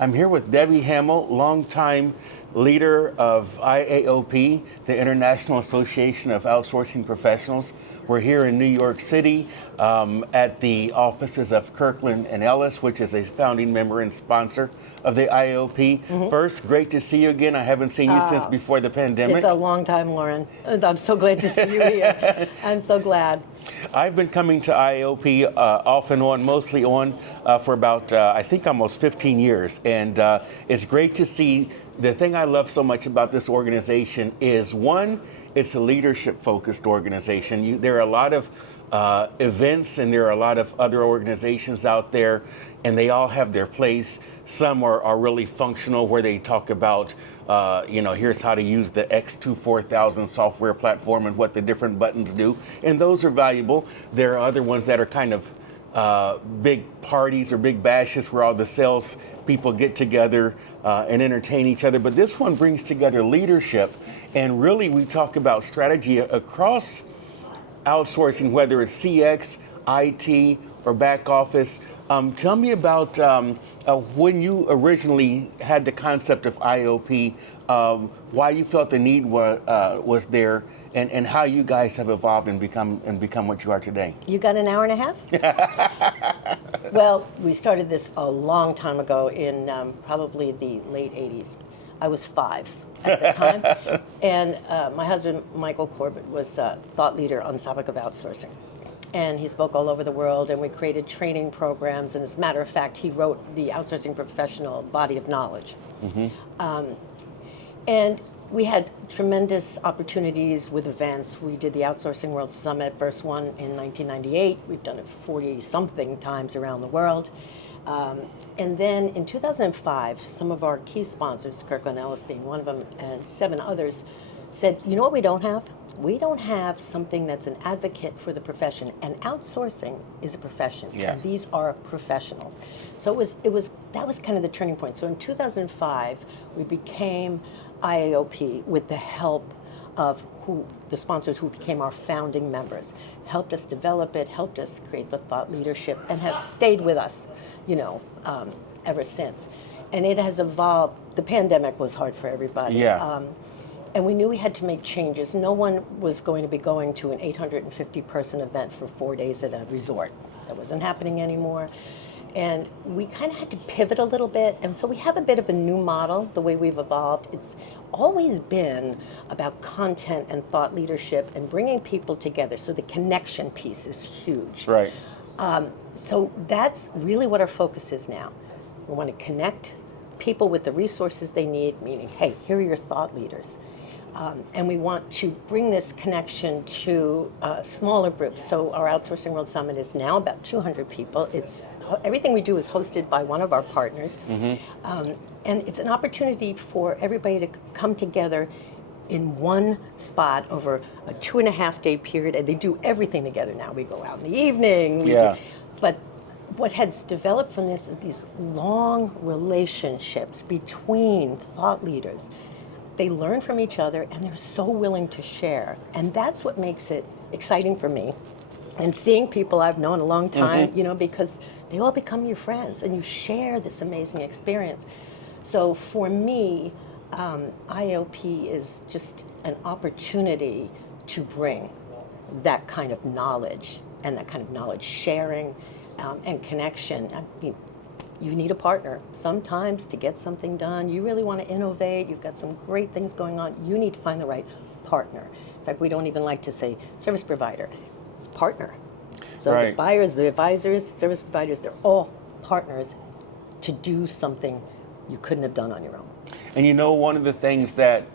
I'm here with Debi Hamill, longtime leader of IAOP, the International Association of Outsourcing Professionals. We're here in New York City at the offices of Kirkland and Ellis, which is a founding member and sponsor of the IAOP. First, great to see you again. I haven't seen you since before the pandemic. It's a long time, Loren. And I'm so glad to see you here. I'm so glad. I've been coming to IAOP off and on, mostly on, for about, I think, almost 15 years. And it's great to see. The thing I love so much about this organization is, one, it's a leadership-focused organization. There are a lot of events and there are a lot of other organizations out there, and they all have their place. Some are really functional, where they talk about, here's how to use the X24000 software platform and what the different buttons do. And those are valuable. There are other ones that are kind of big parties or big bashes where all the sales people get together and entertain each other. But this one brings together leadership. And really, we talk about strategy across outsourcing, whether it's CX, IT, or back office. Tell me about when you originally had the concept of IOP, why you felt the need was there, and how you guys have evolved and become what you are today. You got an hour and a half? Well, we started this a long time ago in probably the late 80s. I was 5 at the time. And my husband, Michael Corbett, was a thought leader on the topic of outsourcing. And he spoke all over the world, and we created training programs. And as a matter of fact, he wrote the Outsourcing Professional Body of Knowledge. And we had tremendous opportunities with events. We did the Outsourcing World Summit, first one in 1998. We've done it 40-something times around the world. And then in 2005, some of our key sponsors, Kirkland Ellis being one of them, and 7 others, said, you know what we don't have? We don't have something that's an advocate for the profession, and outsourcing is a profession. Yeah. And these are professionals. So that was kind of the turning point. So in 2005, we became IAOP with the help of the sponsors who became our founding members, helped us develop it, helped us create the thought leadership, and have stayed with us, ever since. And it has evolved. The pandemic was hard for everybody. Yeah. And we knew we had to make changes. No one was going to be going to an 850-person event for 4 days at a resort. That wasn't happening anymore. And we kind of had to pivot a little bit. And so we have a bit of a new model, the way we've evolved. It's always been about content and thought leadership and bringing people together. So the connection piece is huge. Right. So that's really what our focus is now. We want to connect people with the resources they need, meaning, hey, here are your thought leaders. And we want to bring this connection to smaller groups. So our Outsourcing World Summit is now about 200 people. Everything we do is hosted by one of our partners. And it's an opportunity for everybody to come together in one spot over a 2.5-day period. And they do everything together now. We go out in the evening. But what has developed from this is these long relationships between thought leaders. They learn from each other, and they're so willing to share. And that's what makes it exciting for me. And seeing people I've known a long time, because they all become your friends, and you share this amazing experience. So for me, IOP is just an opportunity to bring that kind of knowledge and that kind of knowledge sharing and connection. I mean, you need a partner sometimes to get something done. You really want to innovate. You've got some great things going on. You need to find the right partner. In fact, we don't even like to say service provider. It's partner. So right. The buyers, the advisors, service providers, they're all partners to do something you couldn't have done on your own. And one of the things that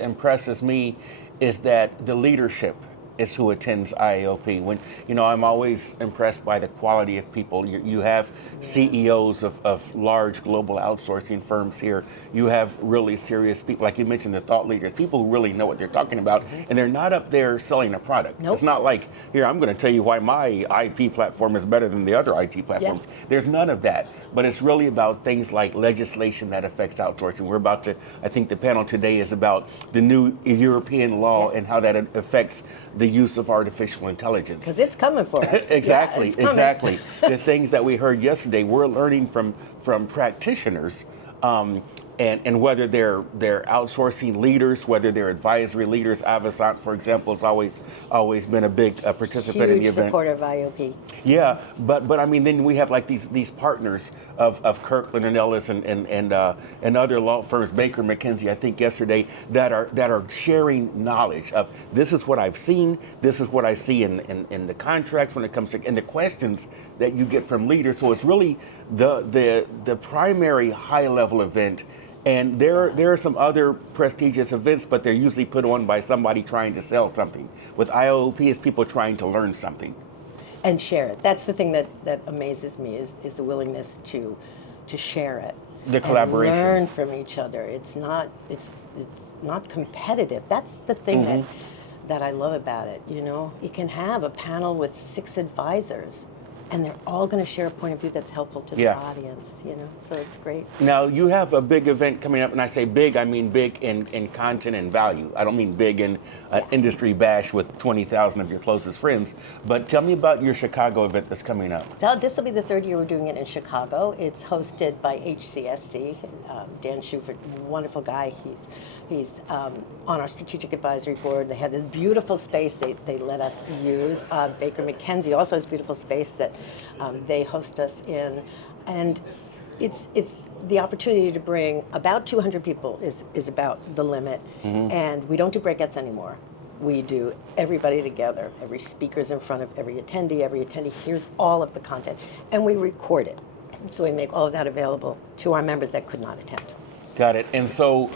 impresses me is that the leadership is who attends IAOP. When I'm always impressed by the quality of people. You have CEOs of large global outsourcing firms here. You have really serious people, like you mentioned, the thought leaders, people who really know what they're talking about, and they're not up there selling a product. Nope. It's not like, here, I'm going to tell you why my IP platform is better than the other IT platforms. Yeah. There's none of that. But it's really about things like legislation that affects outsourcing. We're about to, I think the panel today is about the new European law and how that affects the use of artificial intelligence. Because it's coming for us. Exactly, Yeah, it's coming. exactly. The things that we heard yesterday, we're learning from practitioners, and whether they're outsourcing leaders, whether they're advisory leaders. Avasant, for example, has always been a big participant in the Huge event. supporter of IOP. Yeah, but I mean, then we have like these partners of Kirkland and Ellis and other law firms, Baker McKenzie, I think yesterday, that are sharing knowledge of this is what I've seen, this is what I see in the contracts when it comes to, and the questions that you get from leaders. So it's really the primary high level event. And there are some other prestigious events, but they're usually put on by somebody trying to sell something. With IAOP, it's people trying to learn something. And share it. That's the thing that amazes me is the willingness to share it. The collaboration. And learn from each other. It's not competitive. That's the thing that I love about it. You know, you can have a panel with 6 advisors, and they're all going to share a point of view that's helpful to the audience, you know, so it's great. Now, you have a big event coming up, and I say big, I mean big in content and value. I don't mean big in industry bash with 20,000 of your closest friends, but tell me about your Chicago event that's coming up. So this will be the 3rd year we're doing it in Chicago. It's hosted by HCSC. Dan Schufert, wonderful guy. He's on our strategic advisory board. They have this beautiful space they let us use. Baker McKenzie also has beautiful space that they host us in, and it's the opportunity to bring about 200 people is about the limit, and we don't do breakouts anymore. We do everybody together. Every speaker's in front of every attendee hears all of the content, and we record it. So we make all of that available to our members that could not attend. Got it. And so,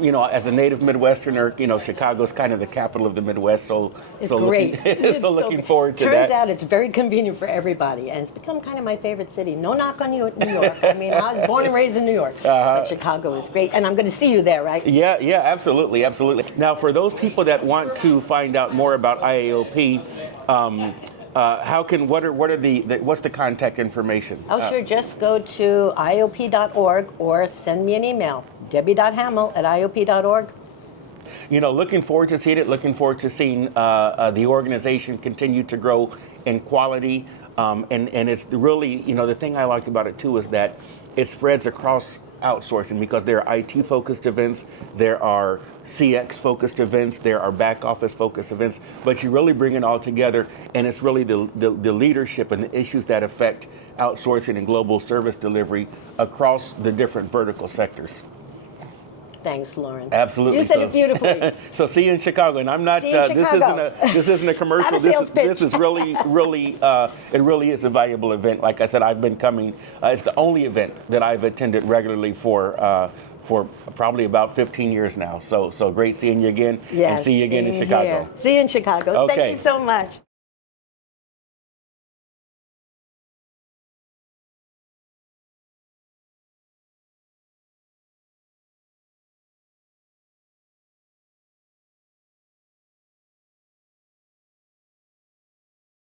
you know, as a native Midwesterner, you know, Chicago's kind of the capital of the Midwest. So, It's so great. looking forward to that. Turns out it's very convenient for everybody, and it's become kind of my favorite city. No knock on you, New York. I mean, I was born and raised in New York, but Chicago is great, and I'm going to see you there, right? Yeah, absolutely. Now, for those people that want to find out more about IAOP, what's the contact information? Oh, sure. Just go to IOP.org or send me an email, debi.hamill@IOP.org. You know, looking forward to seeing it. Looking forward to seeing the organization continue to grow in quality. And it's really, you know, the thing I like about it too is that it spreads across outsourcing, because there are IT-focused events, there are CX-focused events, there are back-office-focused events, but you really bring it all together, and it's really the leadership and the issues that affect outsourcing and global service delivery across the different vertical sectors. Thanks, Loren. Absolutely. You said it beautifully. So see you in Chicago, and I'm not. See you in Chicago. This isn't a commercial. It's not a sales pitch. This is really, it really is a valuable event. Like I said, I've been coming. It's the only event that I've attended regularly for probably about 15 years now. So great seeing you again, Yes, and see you again in same Chicago. here. See you in Chicago. Okay. Thank you so much.